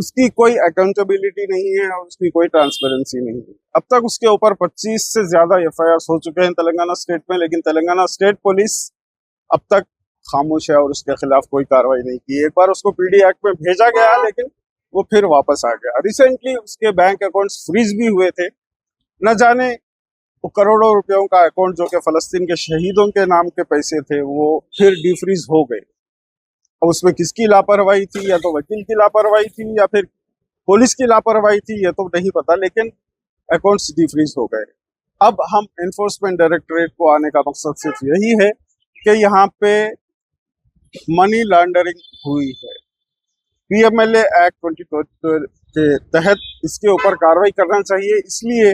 اس کی کوئی اکاؤنٹیبلٹی نہیں ہے اور اس کی کوئی ٹرانسپیرنسی نہیں ہے. اب تک اس کے اوپر 25 سے زیادہ FIRs ہو چکے ہیں تلنگانہ اسٹیٹ میں، لیکن تلنگانہ اسٹیٹ پولیس اب تک خاموش ہے اور اس کے خلاف کوئی کاروائی نہیں کی. ایک بار اس کو PD ایکٹ میں بھیجا گیا لیکن وہ پھر واپس آ گیا. ریسنٹلی اس کے بینک اکاؤنٹس فریز بھی ہوئے تھے. نہ جانے وہ کروڑوں روپیوں کا اکاؤنٹ جو کہ فلسطین کے شہیدوں کے نام کے پیسے تھے وہ پھر ڈی فریز ہو گئے. اب اس میں کس کی لاپرواہی تھی، یا تو وکیل کی لاپرواہی تھی یا پھر پولیس کی لاپرواہی تھی، یہ تو نہیں پتا، لیکن اکاؤنٹس ڈی فریز ہو گئے. اب ہم انفورسمنٹ ڈائریکٹوریٹ کو آنے کا مقصد صرف یہی ہے کہ یہاں پہ منی لانڈرنگ ہوئی ہے. PMLA ایکٹ 2022 کے تحت اس کے اوپر کاروائی کرنا چاہیے، اس لیے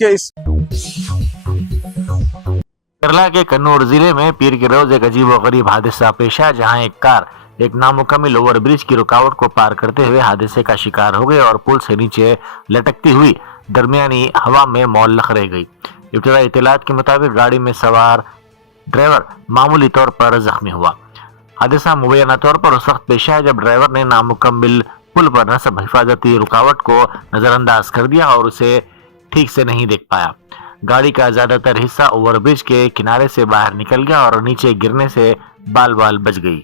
کہ اس کیرلا کے کنور ضلع میں پیر کے روز ایک عجیب و غریب حادثہ پیش آیا، جہاں ایک کار ایک نامکمل اوور برج کی رکاوٹ کو پار کرتے ہوئے حادثے کا شکار ہو گئی اور پل سے نیچے لٹکتی ہوئی درمیانی ہوا میں معلق رہ گئی. ابتدائی اطلاعات کے مطابق گاڑی میں سوار ڈرائیور معمولی طور پر زخمی ہوا. حادثہ مبینہ طور پر اس وقت پیش آیا جب ڈرائیور نے نامکمل پل پر نصب حفاظتی رکاوٹ کو نظر انداز کر دیا اور اسے ٹھیک سے نہیں دیکھ پایا. گاڑی کا زیادہ تر حصہ اوور برج کے کنارے سے باہر نکل گیا اور نیچے گرنے سے بال بال بچ گئی.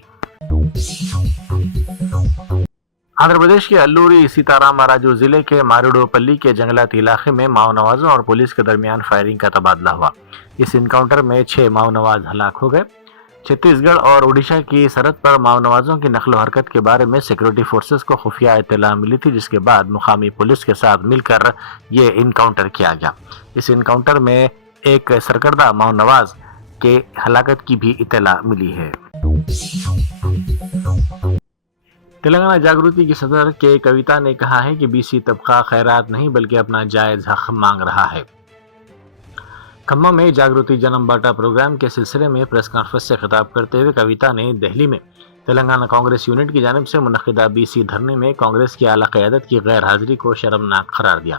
آندھرا پردیش کے الوری سیتارام راجو ضلع کے ماریڈو پلی کے جنگلاتی علاقے میں ماؤ نوازوں اور پولیس کے درمیان فائرنگ کا تبادلہ ہوا. اس انکاؤنٹر میں 6 ماؤ نواز ہلاک ہو گئے. چھتیس گڑھ اور اڈیشہ کی سرحد پر ماؤ نوازوں کی نقل و حرکت کے بارے میں سیکورٹی فورسز کو خفیہ اطلاع ملی تھی، جس کے بعد مقامی پولیس کے ساتھ مل کر یہ انکاؤنٹر کیا گیا. اس انکاؤنٹر میں ایک سرکردہ ماؤ نواز کے ہلاکت کی بھی اطلاع ملی ہے. تلنگانہ جاگرتی کی صدر کے کویتا نے کہا ہے کہ BC طبقہ خیرات نہیں بلکہ اپنا جائز حق مانگ رہا ہے. کھمم میں جاگرتی جنم باٹا پروگرام کے سلسلے میں پریس کانفرنس سے خطاب کرتے ہوئے کویتا نے دہلی میں تلنگانہ کانگریس یونٹ کی جانب سے منعقدہ BC دھرنے میں کانگریس کی اعلیٰ قیادت کی غیر حاضری کو شرمناک قرار دیا.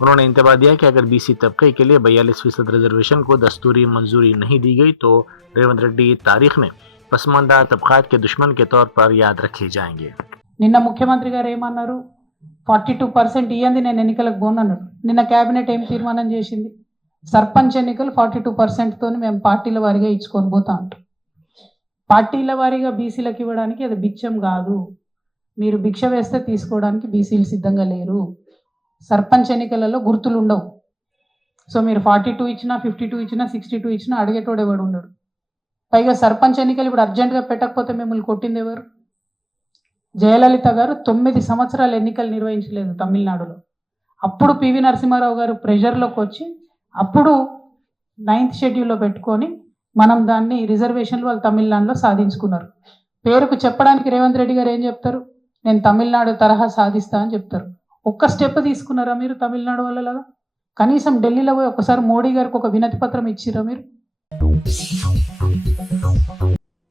انہوں نے انتباہ دیا کہ اگر BC طبقے کے لیے 42% ریزرویشن کو دستوری منظوری نہیں دی گئی تو ریونت ریڈی تاریخ میں پسماندہ طبقات کے دشمن کے طور پر یاد رکھے جائیں گے. నిన్న ముఖ్యమంత్రి గారు ఏమన్నారు? 42% ఇయ్యంది నేను ఎన్నికలకు పోనన్నారు. నిన్న కేబినెట్ ఏం తీర్మానం చేసింది? సర్పంచ్ ఎన్నికలు 42% తోని మేము పార్టీల వారీగా ఇచ్చుకొని పోతా ఉంటాం. పార్టీల వారీగా బీసీలకు ఇవ్వడానికి అది బిచ్చం కాదు. మీరు భిక్ష వేస్తే తీసుకోవడానికి బీసీలు సిద్ధంగా లేరు. సర్పంచ్ ఎన్నికలలో గుర్తులు ఉండవు. సో మీరు 42 ఇచ్చినా 52 ఇచ్చినా 62 ఇచ్చినా అడిగేటోడు ఎవడు ఉండడు. పైగా సర్పంచ్ ఎన్నికలు ఇప్పుడు అర్జెంటుగా పెట్టకపోతే మిమ్మల్ని కొట్టింది ఎవరు? జయలలిత గారు 9 సంవత్సరాలు ఎన్నికలు నిర్వహించలేదు తమిళనాడులో. అప్పుడు PV నరసింహారావు గారు ప్రెషర్లోకి వచ్చి అప్పుడు 9th షెడ్యూల్లో పెట్టుకొని మనం దాన్ని రిజర్వేషన్లు వాళ్ళు తమిళనాడులో సాధించుకున్నారు. పేరుకు చెప్పడానికి రేవంత్ రెడ్డి గారు ఏం చెప్తారు? నేను తమిళనాడు తరహా సాధిస్తా అని చెప్తారు. ఒక్క స్టెప్ తీసుకున్నారా మీరు తమిళనాడు వాళ్ళలాగా? కనీసం ఢిల్లీలో పోయి ఒకసారి మోడీ గారికి ఒక వినతి పత్రం ఇచ్చిరా మీరు?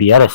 BRS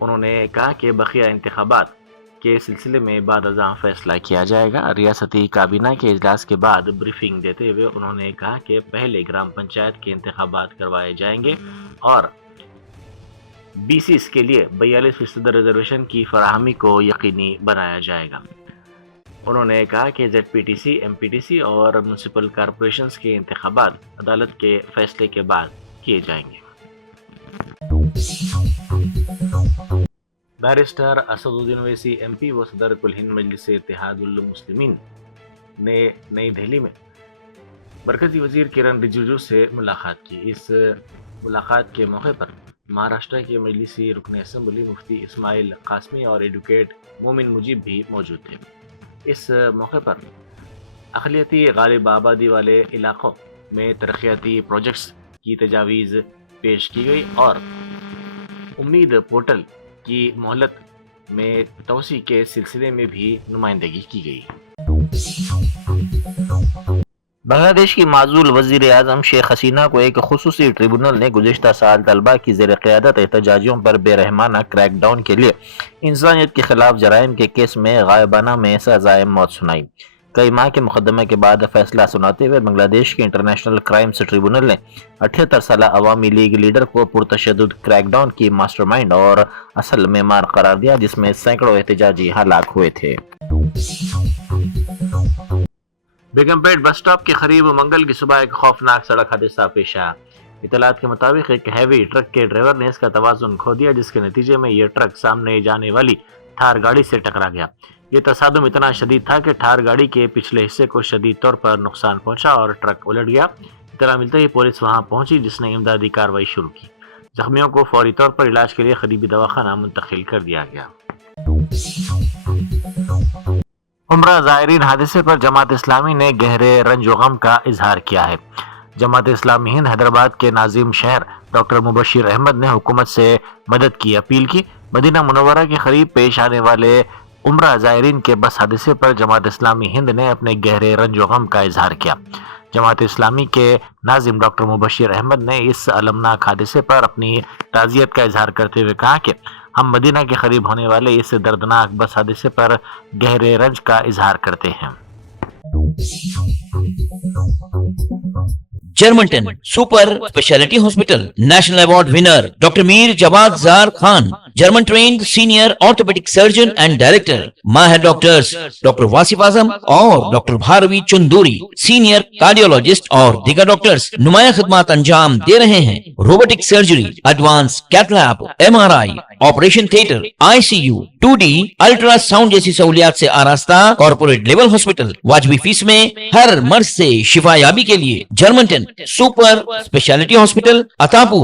انہوں نے کہا کہ بقیہ انتخابات کے سلسلے میں بعد ازاں فیصلہ کیا جائے گا۔ ریاستی کابینہ کے اجلاس کے بعد بریفنگ دیتے ہوئے انہوں نے کہا کہ پہلے گرام پنچایت کے انتخابات کروائے جائیں گے اور بی سیز کے لیے 42% ریزرویشن کی فراہمی کو یقینی بنایا جائے گا۔ انہوں نے کہا کہ Z P T C, M P T C اور میونسپل کارپوریشنز کے انتخابات عدالت کے فیصلے کے بعد کیے جائیں گے۔ بیرسٹر اسد الدین اویسی ایم پی و صدر کل ہند مجلس اتحاد المسلمین نے نئی دہلی میں مرکزی وزیر کرن رجیجو سے ملاقات کی۔ اس ملاقات کے موقع پر مہاراشٹر کے مجلسی رکن اسمبلی مفتی اسماعیل قاسمی اور ایڈوکیٹ مومن مجیب بھی موجود تھے۔ اس موقع پر اقلیتی غالب آبادی والے علاقوں میں ترقیاتی پروجیکٹس کی تجاویز پیش کی گئی اور امید پورٹل کی مہلت میں توسیع کے سلسلے میں بھی نمائندگی کی گئی۔ بنگلہ دیش کی معزول وزیر اعظم شیخ حسینہ کو ایک خصوصی ٹریبونل نے گزشتہ سال طلبہ کی زیر قیادت احتجاجیوں پر بے رحمانہ کریک ڈاؤن کے لیے انسانیت کے خلاف جرائم کے کیس میں غائبانہ میں سزائے موت سنائی۔ کئی ماہ کے مقدمہ کے بعد فیصلہ سناتے ہوئے بنگلہ دیش کے انٹرنیشنل کرائمز ٹریبونل نے 78 سالہ عوامی لیگ لیڈر کو پرتشدد کریک ڈاؤن کی ماسٹر مائنڈ اور اصل معمار قرار دیا، جس میں سینکڑوں احتجاجی ہلاک ہوئے تھے۔ بیگم پیٹ بس سٹاپ کے قریب منگل کی صبح ایک خوفناک سڑک حادثہ پیش آیا۔ اطلاعات کے مطابق ایک ہیوی ٹرک کے ڈرائیور نے اس کا توازن کھو دیا، جس کے نتیجے میں یہ ٹرک سامنے جانے والی تھار گاڑی سے ٹکرا گیا۔ یہ تصادم اتنا شدید تھا کہ تھار گاڑی کے پچھلے حصے کو شدید طور پر نقصان پہنچا اور ٹرک الٹ گیا۔ اطلاع ملتے ہی پولیس وہاں پہنچی، جس نے امدادی کارروائی شروع کی۔ زخمیوں کو فوری طور پر علاج کے لیے قریبی دواخانہ منتقل کر دیا گیا۔ عمرہ زائرین حادثے پر جماعت اسلامی نے گہرے رنج و غم کا اظہار کیا ہے۔ جماعت اسلامی ہند حیدرآباد کے ناظم شہر ڈاکٹر مبشر احمد نے حکومت سے مدد کی اپیل کی۔ مدینہ منورہ کے قریب پیش آنے والے عمرہ زائرین کے بس حادثے پر جماعت اسلامی ہند نے اپنے گہرے رنج و غم کا اظہار کیا۔ جماعت اسلامی کے ناظم ڈاکٹر مبشر احمد نے اس المناک حادثے پر اپنی تعزیت کا اظہار کرتے ہوئے کہا کہ ہم مدینہ کے قریب ہونے والے اس دردناک بس حادثے پر گہرے رنج کا اظہار کرتے ہیں۔ Germanten super speciality hospital national award winner doctor Mir Jawad Zar Khan, German trained senior orthopaedic surgeon and director, ماہر ڈاکٹرز ڈاکٹر واصف اعظم اور doctor Bharavi Chanduri, senior cardiologist اور دیگر ڈاکٹرز نمایاں خدمات انجام دے رہے ہیں۔ Robotic surgery, advance cath lab, M R I, operation theatre, I C U, 2D ultrasound جیسی سہولیات سے آراستہ کارپوریٹ لیول ہاسپٹل، واجبی فیس میں ہر مرض سے شفا یابی کے لیے جرمنٹن سپر اسپیشلٹی ہاسپٹل، عطاپور،